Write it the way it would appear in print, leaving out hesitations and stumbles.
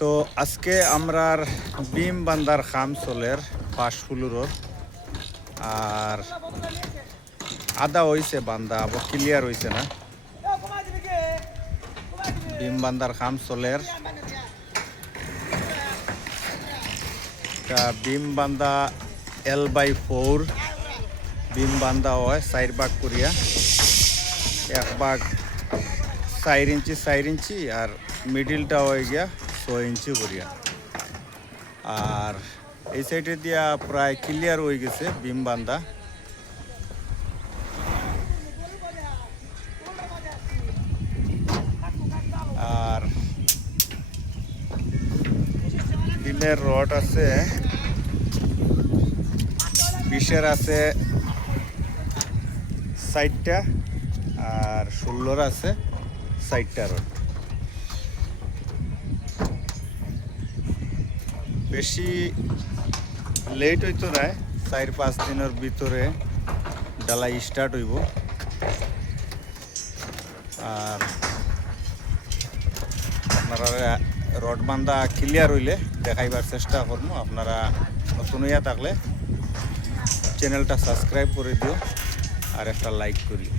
তো আজকে আমরার বিম বান্দার খাম চলের 5 ফ্লোর আর আদা হইছে বান্দা আবার ক্লিয়ার হইছে না। বিম বান্দার খাম চলের বিম বান্দা L/4 বিম বান্দা হয় 4 ভাগ করিয়া, 1 ভাগ 4 ইঞ্চি আর মিডিলটা হয়ে গিয়া 6 ইঞ্চি করিয়া। আর এই সাইডে দিয়া প্রায় ক্লিয়ার হয়ে গেছে বিম বান্দা। আর বিমের রড আছে 20-এর আছে 60টা আর 16-র আছে 60টা রড। বেশি লেট হইতো না, 4-5 দিনের ভিতরে ডালাই স্টার্ট হইব। আর আপনারা রড বান্ধা ক্লিয়ার হইলে দেখাইবার চেষ্টা করবো। আপনারা নতুন হইয়া থাকলে চ্যানেলটা সাবস্ক্রাইব করে দিও আর একটা লাইক করিও।